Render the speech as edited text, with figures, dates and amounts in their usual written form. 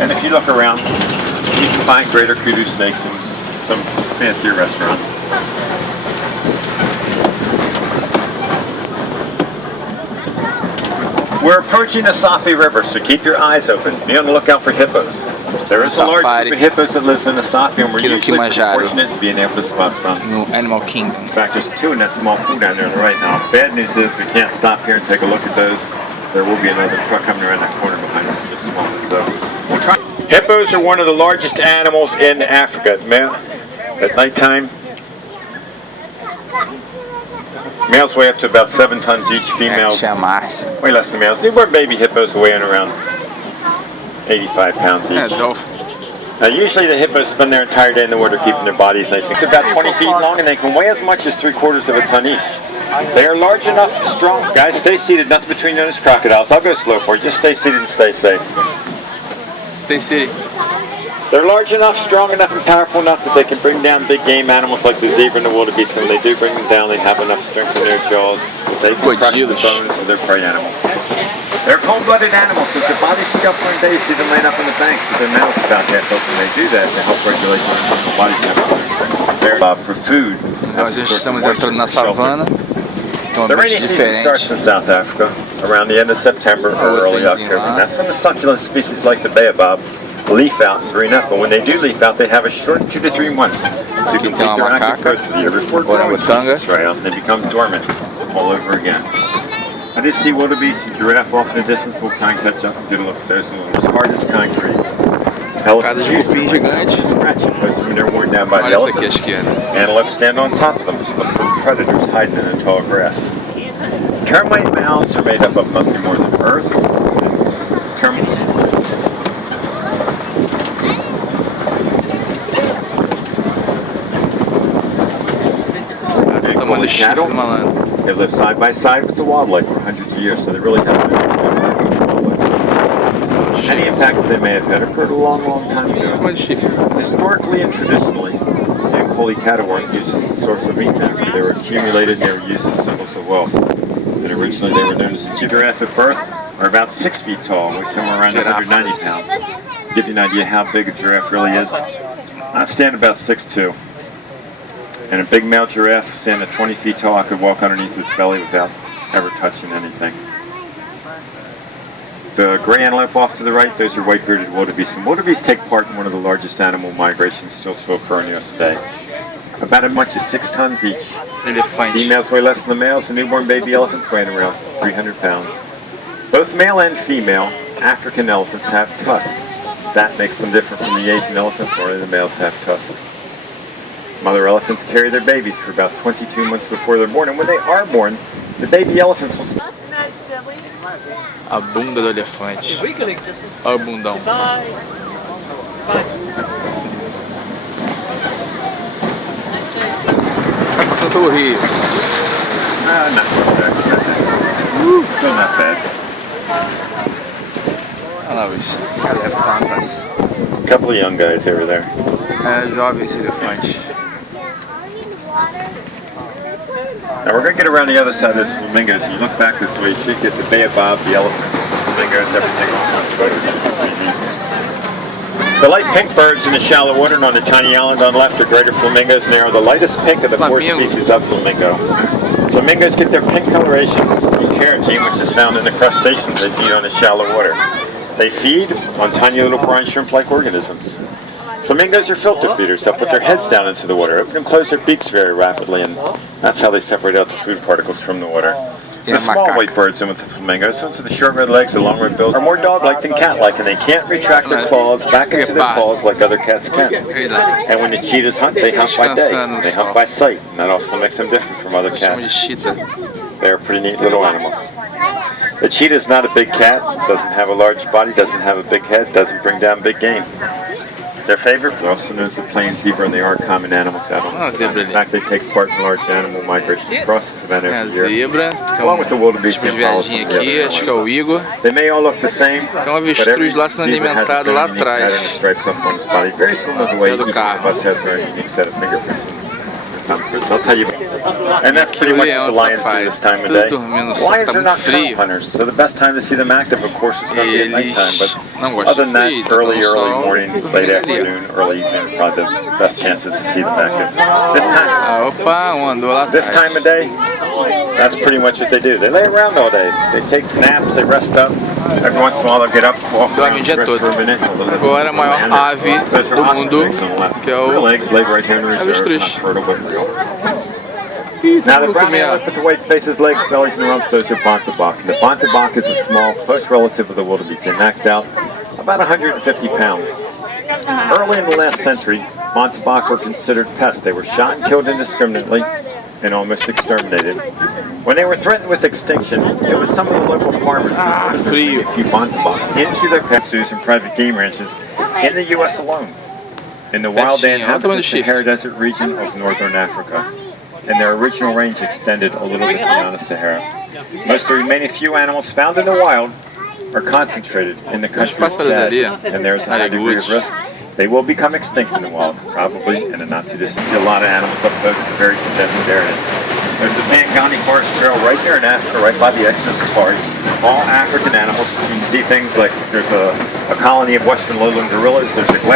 And if you look around, you can find greater kudu snakes in some fancier restaurants. We're approaching the Safi River, so keep your eyes open. Be on the lookout for hippos. There is a large group of hippos that lives in the Safi, and we're usually fortunate being able to spot some. No Animal Kingdom. In fact, there's two in that small pool down there on the right now. Bad news is we can't stop here and take a look at those. There will be another truck coming around that corner behind us in just a moment. So we'll try. Hippos are one of the largest animals in Africa. At nighttime, males weigh up to about 7 tons each. Females way less than males. Newborn baby hippos weigh in around 85 pounds each. Now usually the hippos spend their entire day in the water keeping their bodies nice and they're about 20 feet long and they can weigh as much as 3/4 of a ton each. They are large enough, strong. Guys, stay seated, nothing between those crocodiles. I'll go slow for you. Just stay seated and stay safe. Stay seated. They're large enough, strong enough, and powerful enough that they can bring down big game animals like the zebra and the wildebeest. And when they do bring them down, they have enough strength in their jaws that they can crush the bones of their prey animal. They're cold-blooded animals because their bodies heat up one day, you see them laying up in the banks with their mouths about half open. They do that to help regulate their body temperature. They're for food. Estamos entrando na savana. The rainy season starts in South Africa around the end of September or early October. And that's when the succulent species like the baobab leaf out and green up, but when they do leaf out, they have a short 2 to 3 months to complete their active growth for the year before growing dry out and they become dormant all over again. I did see wildebeest and giraffe off in the distance. We'll try and catch up and get a look at those. And as hard as concrete. Elephants when they're worn down by the elephants. Antelope stand on top of them to look for predators hiding in the tall grass. Termite mounds are made up of nothing more than earth. Cattle, they live side by side with the wildlife for hundreds of years, so they really have any impact that they may have had occurred a long, long time ago. Historically and traditionally, the woolly cattle weren't used as a source of meat. They were accumulated and they were used as symbols of wealth. And originally they were known as the giraffe at birth, are about 6 feet tall, weigh somewhere around 190 pounds. To give you an idea how big a giraffe really is, I stand about 6'2". And a big male giraffe, standing at 20 feet tall, I could walk underneath its belly without ever touching anything. The gray antelope off to the right, those are white-bearded wildebeest. And wildebeest take part in one of the largest animal migrations still to occur in the US today. About as much as 6 tons each. Females weigh less than the males, and newborn baby elephants weighing around 300 pounds. Both male and female African elephants have tusks. That makes them different from the Asian elephants, where the males have tusks. Mother elephants carry their babies for about 22 months before they're born, and when they are born, the baby elephants will... A bunda do elefante. Olha o bundão. Tá passando pelo rio. Not bad. Still not bad. Olha lá os elefantes. A couple of young guys over there. Jovens elefantes. Now we're going to get around the other side of this flamingos. If you look back this way, you should get the baobab, the elephants, the flamingos, everything on one photo. The light pink birds in the shallow water and on the tiny island on the left are greater flamingos, and they are the lightest pink of the 4 species of flamingo. Flamingos get their pink coloration from keratin, which is found in the crustaceans they feed on the shallow water. They feed on tiny little brine shrimp-like organisms. Flamingos are filter feeders. They'll put their heads down into the water, open and close their beaks very rapidly, and that's how they separate out the food particles from the water. The small white birds in with the flamingos, ones with the short red legs, the long red bill, are more dog-like than cat-like, and they can't retract their claws back into their paws like other cats can. And when the cheetahs hunt, they hunt by day, they hunt by sight, and that also makes them different from other cats. They're pretty neat little animals. The cheetah is not a big cat, doesn't have a large body, doesn't have a big head, doesn't bring down big game. Their favorite, also known as the plain zebra, and they are common animals out on the South. In fact, they take part in large animal migration across the savannah every year, along with the wildebeest and follows from the other ones. They may all look the same, but every zebra has its own unique pattern and stripes up on its body, very similar to the way each one of us has their own unique set of fingerprints and come. They'll tell you. And that's pretty much what the lions do this time of day. Lions are not cow hunters, so the best time to see them active, of course, is going to be at nighttime. But other than that, early morning, late afternoon, early evening, probably the best chances to see them active. This time of day, that's pretty much what they do. They lay around all day. They take naps, they rest up. Every once in a while they'll get up, walk around, Dorme o dia stretch todo. for a minute. Agora a maior ave do mundo, que é o avestruz. Now the brown antler with the white faces, legs, bellies, and rumps, those are bontebok. The bontebok is a small, close relative of the wildebeest. They max out about 150 pounds. Early in the last century, bontebok were considered pests. They were shot and killed indiscriminately and almost exterminated. When they were threatened with extinction, it was some of the local farmers who brought a few bontebok into their pet zoos and private game ranches in the U.S. alone. In the wild they inhabit the Sahara Desert region of northern Africa, and their original range extended a little bit beyond the Sahara. Most of the remaining few animals found in the wild are concentrated in the country of Chad, and there is a high degree of risk they will become extinct in the wild, probably in a not too distant. See a lot of animals up close in very condensed areas. There's a Pangani forest trail right there in Africa, right by the Exodus Safari. All African animals. You can see things like there's a colony of western lowland gorillas. There's a